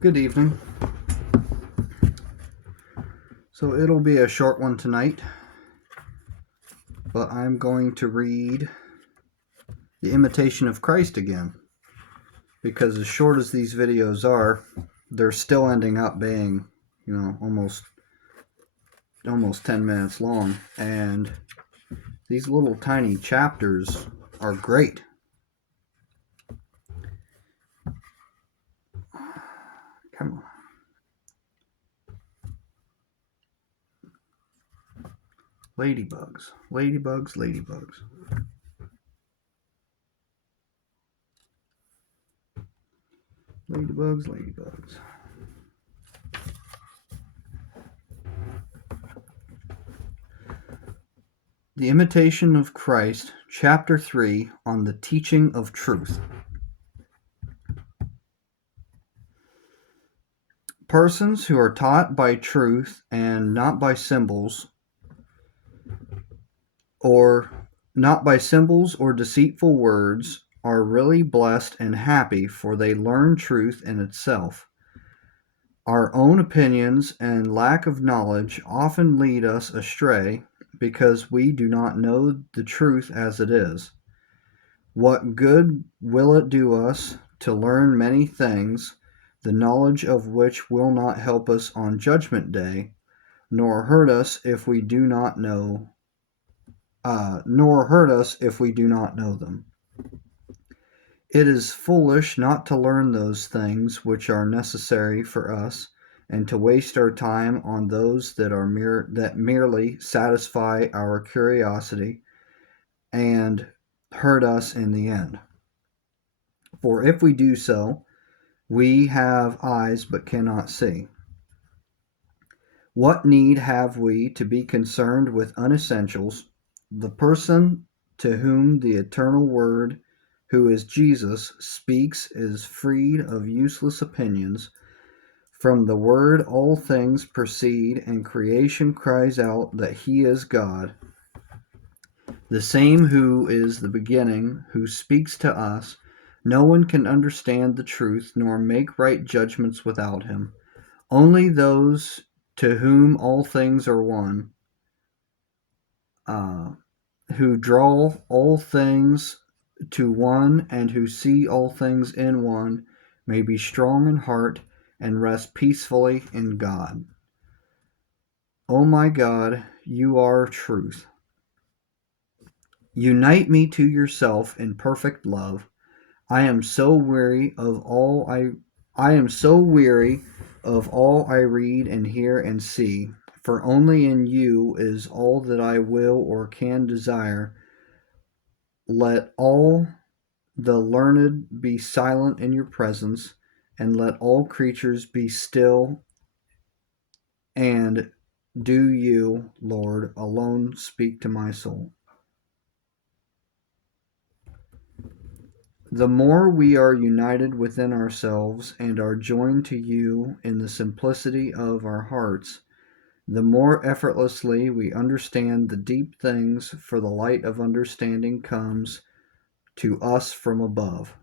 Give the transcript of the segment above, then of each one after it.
Good evening. So it'll be a short one tonight, but I'm going to read The Imitation of Christ again, because as short as these videos are, they're still ending up being, almost 10 minutes long, and these little tiny chapters are great. Come on. Ladybugs, ladybugs, ladybugs. Ladybugs, ladybugs. The Imitation of Christ, Chapter 3, on the teaching of truth. Persons who are taught by truth and not by symbols or deceitful words are really blessed and happy, for they learn truth in itself. Our own opinions and lack of knowledge often lead us astray because we do not know the truth as it is. What good will it do us to learn many things, the knowledge of which will not help us on Judgment Day, nor hurt us if we do not know them. It is foolish not to learn those things which are necessary for us, and to waste our time on those that merely satisfy our curiosity and hurt us in the end. For if we do so, we have eyes but cannot see. What need have we to be concerned with unessentials? The person to whom the eternal Word, who is Jesus, speaks is freed of useless opinions. From the Word all things proceed, and creation cries out that He is God. The same who is the beginning, who speaks to us. No one can understand the truth, nor make right judgments without Him. Only those to whom all things are one, who draw all things to one and who see all things in one, may be strong in heart and rest peacefully in God. O my God, you are truth. Unite me to yourself in perfect love. I am so weary of all I read and hear and see, for only in you is all that I will or can desire. Let all the learned be silent in your presence, and let all creatures be still, and do you, Lord, alone speak to my soul. The more we are united within ourselves and are joined to you in the simplicity of our hearts, the more effortlessly we understand the deep things, for the light of understanding comes to us from above.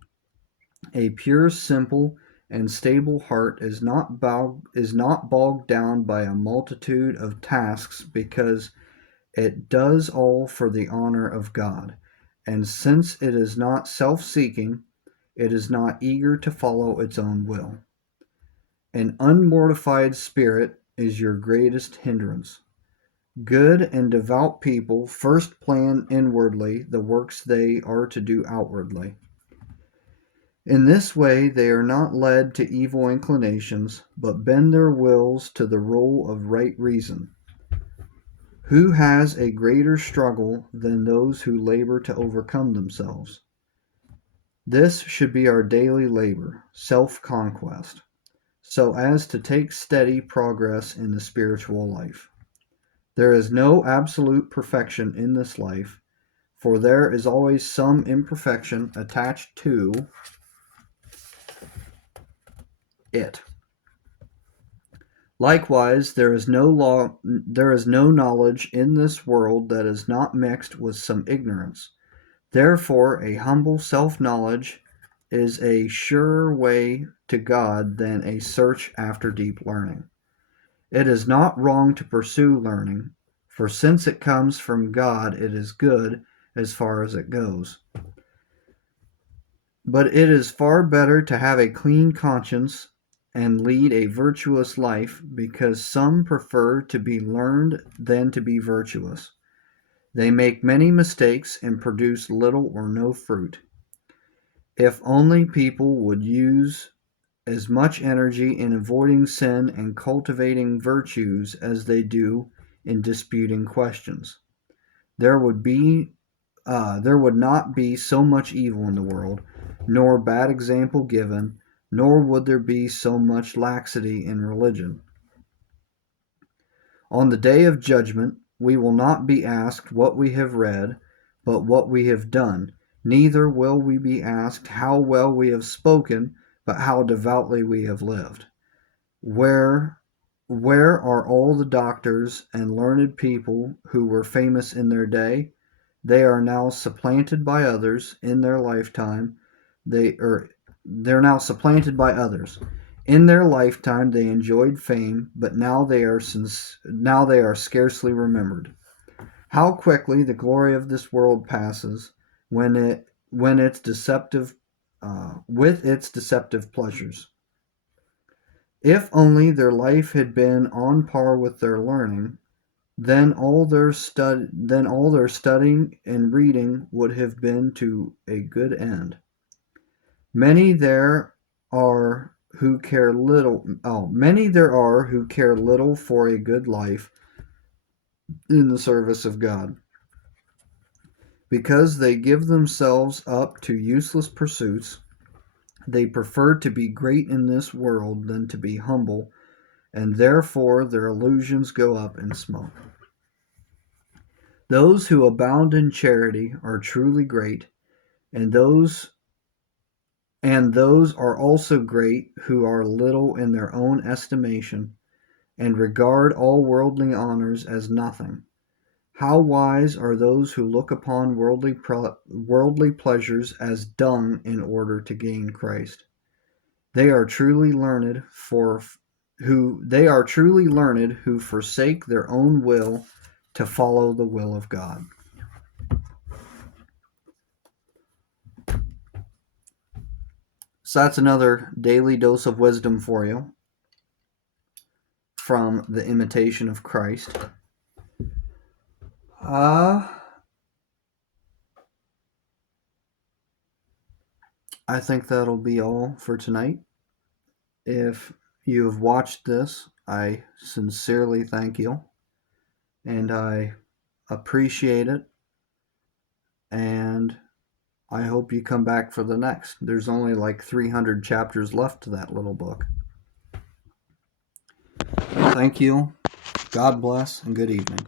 A pure, simple, and stable heart is not bogged down by a multitude of tasks, because it does all for the honor of God. And since it is not self-seeking, it is not eager to follow its own will. An unmortified spirit is your greatest hindrance. Good and devout people first plan inwardly the works they are to do outwardly. In this way they are not led to evil inclinations, but bend their wills to the rule of right reason. Who has a greater struggle than those who labor to overcome themselves? This should be our daily labor, self-conquest, so as to take steady progress in the spiritual life. There is no absolute perfection in this life, for there is always some imperfection attached to it. Likewise, there is no knowledge in this world that is not mixed with some ignorance. Therefore, a humble self-knowledge is a surer way to God than a search after deep learning. It is not wrong to pursue learning, for since it comes from God, it is good as far as it goes. But it is far better to have a clean conscience and lead a virtuous life, because some prefer to be learned than to be virtuous. They make many mistakes and produce little or no fruit. If only people would use as much energy in avoiding sin and cultivating virtues as they do in disputing questions, there would be there would not be so much evil in the world, nor bad example given, nor would there be so much laxity in religion. On the day of judgment, we will not be asked what we have read, but what we have done. Neither will we be asked how well we have spoken, but how devoutly we have lived. Where where are all the doctors and learned people who were famous in their day? They are now supplanted by others in their lifetime. They're now supplanted by others. In their lifetime they enjoyed fame, but now they are scarcely remembered. How quickly the glory of this world passes when its deceptive with its deceptive pleasures. If only their life had been on par with their learning, then all their studying and reading would have been to a good end. Many there many there are who care little for a good life in the service of God, because they give themselves up to useless pursuits. They prefer to be great in this world than to be humble, and therefore their illusions go up in smoke. Those who abound in charity are truly great, and those are also great who are little in their own estimation, and regard all worldly honors as nothing. How wise are those who look upon worldly pleasures as dung in order to gain Christ. They are truly learned who forsake their own will to follow the will of God. So that's another daily dose of wisdom for you from the Imitation of Christ. I think that'll be all for tonight. If you have watched this, I sincerely thank you, and I appreciate it, and I hope you come back for the next. There's only like 300 chapters left to that little book. Thank you. God bless, and good evening.